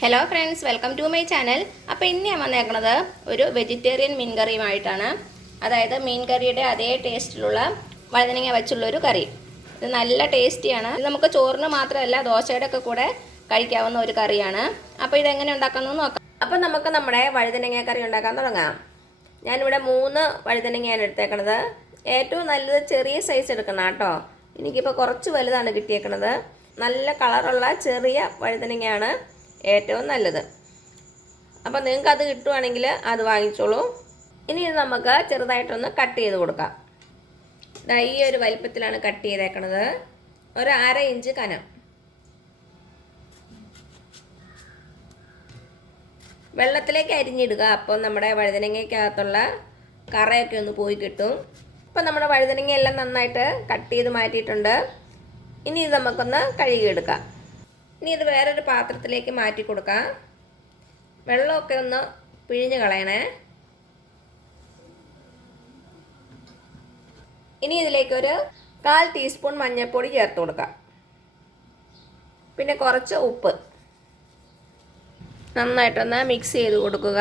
Hello friends, welcome to my channel. അപ്പോൾ ഇന്ന് ഞാൻ വന്നേക്കുന്നത് ഒരു വെജിറ്റേറിയൻ മീൻ കറിയുമായിട്ടാണ്. അതായത് മീൻ കറിയുടെ അതേ ടേസ്റ്റിലുള്ള വഴുതനങ്ങ വെച്ചുള്ളൊരു കറി. ഇത് നല്ല ടേസ്റ്റിയാണ്. ഇത് നമുക്ക് ചോറിന് മാത്രമല്ല ദോശയുടെ ഒക്കെ കൂടെ കഴിക്കാവുന്ന ഒരു കറിയാണ്. അപ്പോൾ ഇതെങ്ങനെ ഉണ്ടാക്കാമെന്ന് നോക്കാം. അപ്പോൾ നമുക്ക് നമ്മുടെ വഴുതനങ്ങ കറി ഉണ്ടാക്കാൻ തുടങ്ങാം. ഞാനിവിടെ 3 വഴുതനങ്ങയാണ് എടുത്തേക്കണത്. ഏറ്റവും നല്ലത് ചെറിയ സൈസ് എടുക്കണം കേട്ടോ. എനിക്കിപ്പോൾ കുറച്ച് വലുതാണ് കിട്ടിയേക്കണത്. നല്ല കളറുള്ള ചെറിയ വഴുതനങ്ങയാണ് ഏറ്റവും നല്ലത്. അപ്പോൾ നിങ്ങൾക്ക് അത് കിട്ടുവാണെങ്കിൽ അത് വാങ്ങിച്ചോളൂ. ഇനി ഇത് നമുക്ക് ചെറുതായിട്ടൊന്ന് കട്ട് ചെയ്ത് കൊടുക്കാം. ഈ ഒരു വലിപ്പത്തിലാണ് കട്ട് ചെയ്തേക്കണത്. ഒരു 1/2 ഇഞ്ച് കനം. വെള്ളത്തിലേക്ക് അരിഞ്ഞിടുക. അപ്പോൾ നമ്മുടെ വഴുതനങ്ങയ്ക്കകത്തുള്ള കറയൊക്കെ ഒന്ന് പോയി കിട്ടും. അപ്പോൾ നമ്മുടെ വഴുതനങ്ങ എല്ലാം നന്നായിട്ട് കട്ട് ചെയ്ത് മാറ്റിയിട്ടുണ്ട്. ഇനി ഇത് നമുക്കൊന്ന് കഴുകിയെടുക്കാം. ഇനി ഇത് വേറൊരു പാത്രത്തിലേക്ക് മാറ്റി കൊടുക്കാം. വെള്ളമൊക്കെ ഒന്ന് പിഴിഞ്ഞ് കളയണേ. ഇനി ഇതിലേക്കൊരു 1/4 ടീസ്പൂൺ മഞ്ഞൾപ്പൊടി ചേർത്ത് കൊടുക്കാം. പിന്നെ കുറച്ച് ഉപ്പ്. നന്നായിട്ടൊന്ന് മിക്സ് ചെയ്ത് കൊടുക്കുക.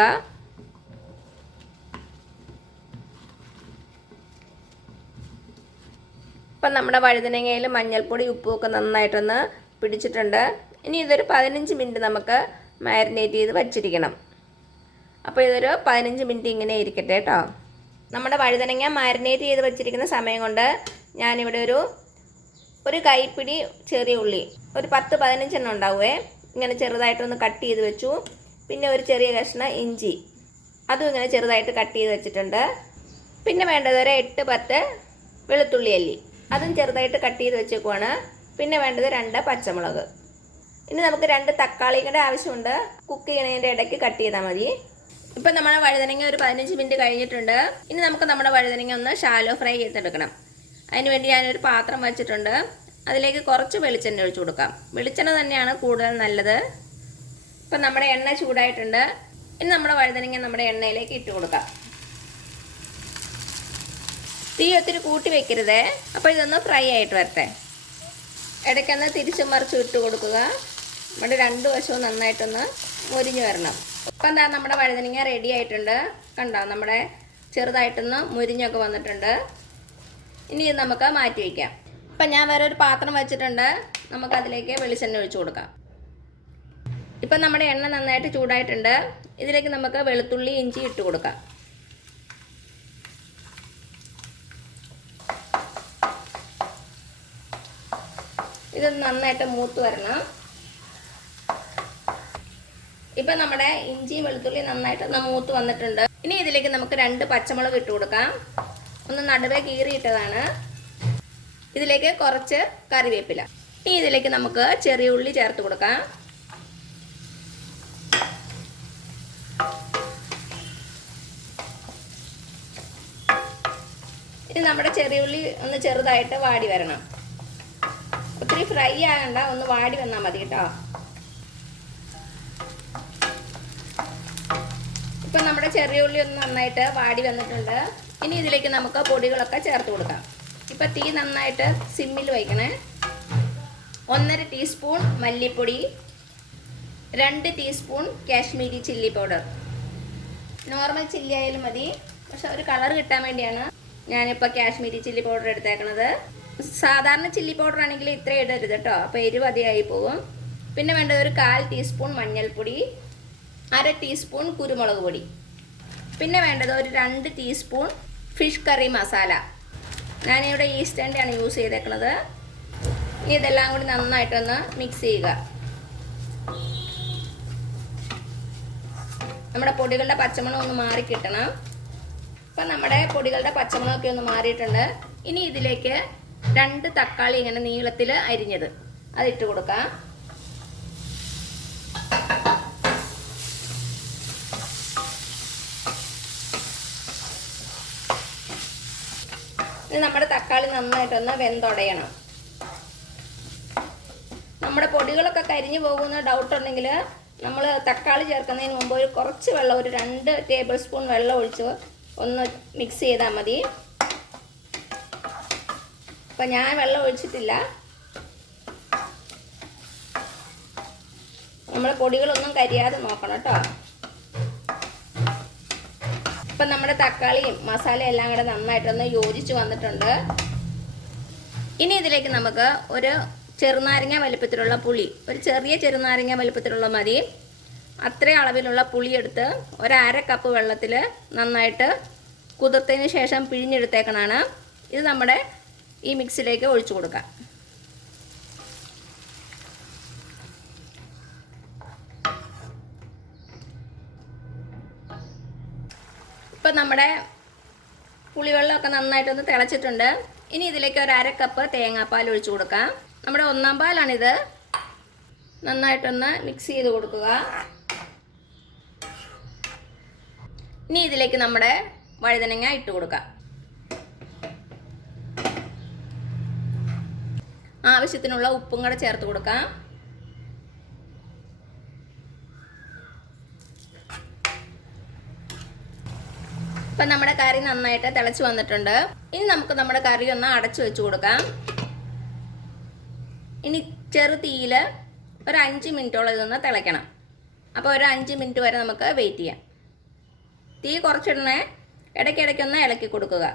ഇപ്പം നമ്മുടെ വഴുതനങ്ങയിൽ മഞ്ഞൾപ്പൊടി ഉപ്പുമൊക്കെ നന്നായിട്ടൊന്ന് പിടിച്ചിട്ടുണ്ട്. ഇനി ഇതൊരു 15 മിനിറ്റ് നമുക്ക് മാരിനേറ്റ് ചെയ്ത് വച്ചിരിക്കണം. അപ്പോൾ ഇതൊരു 15 മിനിറ്റ് ഇങ്ങനെ ഇരിക്കട്ടെ കേട്ടോ. നമ്മുടെ വഴുതനങ്ങ മാരിനേറ്റ് ചെയ്ത് വച്ചിരിക്കുന്ന സമയം കൊണ്ട് ഞാനിവിടെ ഒരു കൈപ്പിടി ചെറിയ ഉള്ളി, ഒരു 10-15 എണ്ണം ഉണ്ടാവുമേ, ഇങ്ങനെ ചെറുതായിട്ടൊന്ന് കട്ട് ചെയ്ത് വെച്ചു. പിന്നെ ഒരു ചെറിയ കഷ്ണം ഇഞ്ചി, അതും ഇങ്ങനെ ചെറുതായിട്ട് കട്ട് ചെയ്ത് വെച്ചിട്ടുണ്ട്. പിന്നെ വേണ്ടത് ഒരു 8-10 വെളുത്തുള്ളി അല്ലി, അതും ചെറുതായിട്ട് കട്ട് ചെയ്ത് വെച്ചേക്കുവാണ്. പിന്നെ വേണ്ടത് 2 പച്ചമുളക്. ഇനി നമുക്ക് 2 തക്കാളിയുടെ ആവശ്യമുണ്ട്. കുക്ക് ചെയ്യണതിൻ്റെ ഇടയ്ക്ക് കട്ട് ചെയ്താൽ മതി. ഇപ്പം നമ്മുടെ വഴുതനങ്ങ ഒരു 15 മിനിറ്റ് കഴിഞ്ഞിട്ടുണ്ട്. ഇനി നമുക്ക് നമ്മുടെ വഴുതനങ്ങ ഒന്ന് ഷാലോ ഫ്രൈ ചെയ്തെടുക്കണം. അതിനുവേണ്ടി ഞാനൊരു പാത്രം വെച്ചിട്ടുണ്ട്. അതിലേക്ക് കുറച്ച് വെളിച്ചെണ്ണ ഒഴിച്ചു കൊടുക്കാം. വെളിച്ചെണ്ണ തന്നെയാണ് കൂടുതൽ നല്ലത്. ഇപ്പം നമ്മുടെ എണ്ണ ചൂടായിട്ടുണ്ട്. ഇനി നമ്മുടെ വഴുതനങ്ങ നമ്മുടെ എണ്ണയിലേക്ക് ഇട്ട് കൊടുക്കാം. തീ ഒത്തിരി കൂട്ടി വെക്കരുതേ. അപ്പോൾ ഇതൊന്ന് ഫ്രൈ ആയിട്ട് വരട്ടെ. ഇടയ്ക്കൊന്ന് തിരിച്ചും മറിച്ചും ഇട്ട് കൊടുക്കുക. നമ്മുടെ 2 വശവും നന്നായിട്ടൊന്ന് മൊരിഞ്ഞ് വരണം. ഇപ്പം എന്താ നമ്മുടെ വഴുതനങ്ങ റെഡി ആയിട്ടുണ്ട്. കണ്ടോ, നമ്മുടെ ചെറുതായിട്ടൊന്ന് മുരിഞ്ഞൊക്കെ വന്നിട്ടുണ്ട്. ഇനി ഇത് നമുക്ക് മാറ്റി വയ്ക്കാം. ഇപ്പം ഞാൻ വേറെ ഒരു പാത്രം വെച്ചിട്ടുണ്ട്. നമുക്കതിലേക്ക് വെളിച്ചെണ്ണ ഒഴിച്ചു കൊടുക്കാം. ഇപ്പം നമ്മുടെ എണ്ണ നന്നായിട്ട് ചൂടായിട്ടുണ്ട്. ഇതിലേക്ക് നമുക്ക് വെളുത്തുള്ളി ഇഞ്ചി ഇട്ട് കൊടുക്കാം. ഇത് നന്നായിട്ട് മൂത്ത് വരണം. ഇപ്പം നമ്മുടെ ഇഞ്ചി വെളുത്തുള്ളി നന്നായിട്ട് മൂത്ത് വന്നിട്ടുണ്ട്. ഇനി ഇതിലേക്ക് നമുക്ക് 2 പച്ചമുളക് ഇട്ട് കൊടുക്കാം. ഒന്ന് നടുവേ കീറിയിട്ടതാണ്. ഇതിലേക്ക് കുറച്ച് കറിവേപ്പില. ഇനി ഇതിലേക്ക് നമുക്ക് ചെറിയ ഉള്ളി ചേർത്ത് കൊടുക്കാം. ഇനി നമ്മുടെ ചെറിയ ഉള്ളി ഒന്ന് ചെറുതായിട്ട് വാടി വരണം. ഒത്തിരി ഫ്രൈ ആകണ്ട, ഒന്ന് വാടി വന്നാൽ മതി കേട്ടോ. ഇപ്പം നമ്മുടെ ചെറിയ ഉള്ളി ഒന്ന് നന്നായിട്ട് വാടി വന്നിട്ടുണ്ട്. ഇനി ഇതിലേക്ക് നമുക്ക് പൊടികളൊക്കെ ചേർത്ത് കൊടുക്കാം. ഇപ്പം തീ നന്നായിട്ട് സിമ്മിൽ വയ്ക്കണേ. 1/2 ടീസ്പൂൺ മല്ലിപ്പൊടി, 2 teaspoon Kashmiri chilli powder. Normal chilli ആയാലും മതി, പക്ഷെ ഒരു കളർ കിട്ടാൻ വേണ്ടിയാണ് ഞാനിപ്പോൾ കാശ്മീരി ചില്ലി പൗഡർ എടുത്തേക്കണത്. സാധാരണ ചില്ലി പൗഡർ ആണെങ്കിൽ ഇത്രയും ഇടരുത് കേട്ടോ, അപ്പോൾ എരിവ് അധികമായി പോകും. പിന്നെ വേണ്ടത് ഒരു 1/4 ടീസ്പൂൺ മഞ്ഞൾപ്പൊടി, 1/2 ടീസ്പൂൺ കുരുമുളക് പൊടി. പിന്നെ വേണ്ടത് ഒരു 2 ടീസ്പൂൺ ഫിഷ് കറി മസാല. ഞാനിവിടെ ഈസ്റ്റേൻ്റെ ആണ് യൂസ് ചെയ്തേക്കുന്നത്. ഇനി ഇതെല്ലാം കൂടി നന്നായിട്ടൊന്ന് മിക്സ് ചെയ്യുക. നമ്മുടെ പൊടികളുടെ പച്ചമണം ഒന്ന് മാറി കിട്ടണം. അപ്പം നമ്മുടെ പൊടികളുടെ പച്ചമുളകൊക്കെ ഒന്ന് മാറിയിട്ടുണ്ട്. ഇനി ഇതിലേക്ക് 2 തക്കാളി ഇങ്ങനെ നീളത്തിൽ അരിഞ്ഞത് അതിട്ട് കൊടുക്കാം. ഇനി നമ്മുടെ തക്കാളി നന്നായിട്ടൊന്ന് വെന്തുടയണം. നമ്മുടെ പൊടികളൊക്കെ കരിഞ്ഞു പോകുന്ന ഡൗട്ട് ഉണ്ടെങ്കിൽ നമ്മൾ തക്കാളി ചേർക്കുന്നതിന് മുമ്പ് കുറച്ച് വെള്ളം, ഒരു 2 ടേബിൾ സ്പൂൺ വെള്ളം ഒഴിച്ച് ഒന്ന് മിക്സ് ചെയ്താൽ മതി. അപ്പം ഞാൻ വെള്ളം ഒഴിച്ചിട്ടില്ല. നമ്മൾ പൊടികളൊന്നും കരിയാതെ നോക്കണം കേട്ടോ. ഇപ്പം നമ്മുടെ തക്കാളിയും മസാലയും എല്ലാം കൂടെ നന്നായിട്ടൊന്ന് യോജിച്ച് വന്നിട്ടുണ്ട്. ഇനി ഇതിലേക്ക് നമുക്ക് ഒരു ചെറുനാരങ്ങ വലുപ്പത്തിലുള്ള പുളി, ഒരു ചെറിയ ചെറുനാരങ്ങ വലുപ്പത്തിലുള്ള മതി, അത്രയും അളവിലുള്ള പുളി എടുത്ത് ഒരു 1/2 കപ്പ് വെള്ളത്തിൽ നന്നായിട്ട് കുതിർത്തതിന് ശേഷം പിഴിഞ്ഞെടുത്തേക്കണാണ്. ഇത് നമ്മുടെ ഈ മിക്സിലേക്ക് ഒഴിച്ചു കൊടുക്കാം. ഇപ്പം നമ്മുടെ പുളിവെള്ളമൊക്കെ നന്നായിട്ടൊന്ന് തിളച്ചിട്ടുണ്ട്. ഇനി ഇതിലേക്ക് ഒരു 1/2 കപ്പ് തേങ്ങാപ്പാൽ ഒഴിച്ചു കൊടുക്കാം. നമ്മുടെ 1-ാം പാലാണിത്. നന്നായിട്ടൊന്ന് മിക്സ് ചെയ്ത് കൊടുക്കുക. ഇനി ഇതിലേക്ക് നമ്മുടെ വഴുതനങ്ങ ഇട്ട് കൊടുക്കാം. ആവശ്യത്തിനുള്ള ഉപ്പും കൂടെ ചേർത്ത് കൊടുക്കാം. ഇപ്പം നമ്മുടെ കറി നന്നായിട്ട് തിളച്ച് വന്നിട്ടുണ്ട്. ഇനി നമുക്ക് നമ്മുടെ കറി ഒന്ന് അടച്ചു വെച്ച് കൊടുക്കാം. ഇനി ചെറു തീയിൽ ഒരു 5 മിനിറ്റോളം ഇതൊന്ന് തിളയ്ക്കണം. അപ്പോൾ ഒരു 5 മിനിറ്റ് വരെ നമുക്ക് വെയിറ്റ് ചെയ്യാം. തീ കുറച്ചിടണേ, ഇടയ്ക്കിടയ്ക്കൊന്ന് ഇളക്കി കൊടുക്കുക.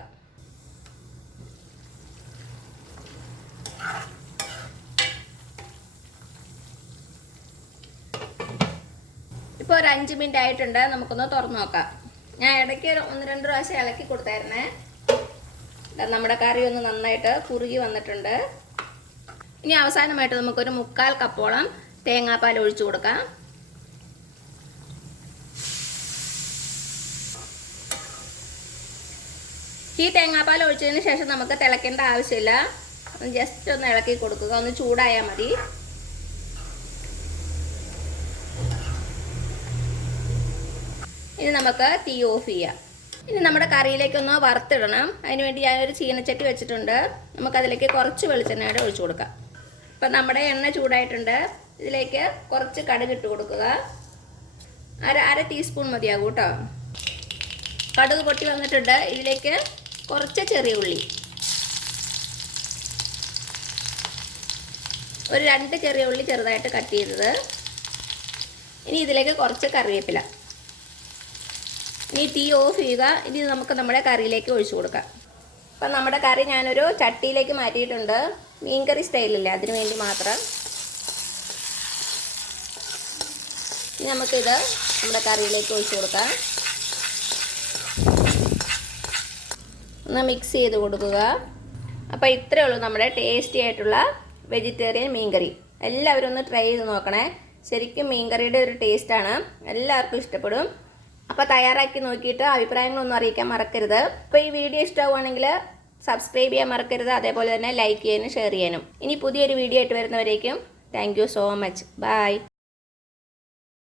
ഇപ്പോൾ ഒരു 5 മിനിറ്റ് ആയിട്ടുണ്ട്. നമുക്കൊന്ന് തുറന്ന് നോക്കാം. ഞാൻ ഇടയ്ക്ക് 1-2 പ്രാവശ്യം ഇളക്കി കൊടുത്തായിരുന്നേ. നമ്മുടെ കറി ഒന്ന് നന്നായിട്ട് കുറുകി വന്നിട്ടുണ്ട്. ഇനി അവസാനമായിട്ട് നമുക്കൊരു 3/4 കപ്പോളം തേങ്ങാപ്പാൽ ഒഴിച്ചു കൊടുക്കാം. ഈ തേങ്ങാപ്പാൽ ഒഴിച്ചതിന് ശേഷം നമുക്ക് തിളയ്ക്കേണ്ട ആവശ്യമില്ല. ജസ്റ്റ് ഒന്ന് ഇളക്കി കൊടുക്കുക, ഒന്ന് ചൂടായാൽ മതി. ഇനി നമുക്ക് തീ ഓഫ് ചെയ്യാം. ഇനി നമ്മുടെ കറിയിലേക്കൊന്ന് വറുത്തിടണം. അതിനുവേണ്ടി ഞാനൊരു ചീനച്ചട്ടി വെച്ചിട്ടുണ്ട്. നമുക്കതിലേക്ക് കുറച്ച് വെളിച്ചെണ്ണ ഒഴിച്ചു കൊടുക്കാം. ഇപ്പം നമ്മുടെ എണ്ണ ചൂടായിട്ടുണ്ട്. ഇതിലേക്ക് കുറച്ച് കടുക് ഇട്ട് കൊടുക്കുക. അര ടീസ്പൂൺ മതിയാകും കേട്ടോ. കടുക് പൊട്ടി വന്നിട്ടുണ്ട്. ഇതിലേക്ക് കുറച്ച് ചെറിയ ഉള്ളി, ഒരു 2 ചെറിയ ഉള്ളി ചെറുതായിട്ട് കട്ട് ചെയ്തത്. ഇനി ഇതിലേക്ക് കുറച്ച് കറിവേപ്പില. ഇനി തീ ഓഫ് ചെയ്യുക. ഇനി നമുക്ക് നമ്മുടെ കറിയിലേക്ക് ഒഴിച്ചു കൊടുക്കാം. അപ്പം നമ്മുടെ കറി ഞാനൊരു ചട്ടിയിലേക്ക് മാറ്റിയിട്ടുണ്ട്. മീൻകറി സ്റ്റൈലില്ല, അതിനു വേണ്ടി മാത്രം. ഇനി നമുക്കിത് നമ്മുടെ കറിയിലേക്ക് ഒഴിച്ചു കൊടുക്കാം. ഒന്ന് മിക്സ് ചെയ്ത് കൊടുക്കുക. അപ്പോൾ ഇത്രയേ ഉള്ളൂ നമ്മുടെ ടേസ്റ്റി ആയിട്ടുള്ള വെജിറ്റേറിയൻ മീൻകറി. എല്ലാവരും ഒന്ന് ട്രൈ ചെയ്ത് നോക്കണേ. ശരിക്കും മീൻകറിയുടെ ഒരു ടേസ്റ്റാണ്, എല്ലാവർക്കും ഇഷ്ടപ്പെടും. അപ്പോൾ തയ്യാറാക്കി നോക്കിയിട്ട് അഭിപ്രായങ്ങളൊന്നും അറിയിക്കാൻ മറക്കരുത്. അപ്പോൾ ഈ വീഡിയോ ഇഷ്ടമാവുകയാണെങ്കിൽ സബ്സ്ക്രൈബ് ചെയ്യാൻ മറക്കരുത്. അതേപോലെ തന്നെ ലൈക്ക് ചെയ്യാനും ഷെയർ ചെയ്യാനും. ഇനി പുതിയൊരു വീഡിയോ ആയിട്ട് വരുന്നവരേക്കും thank you so much. By.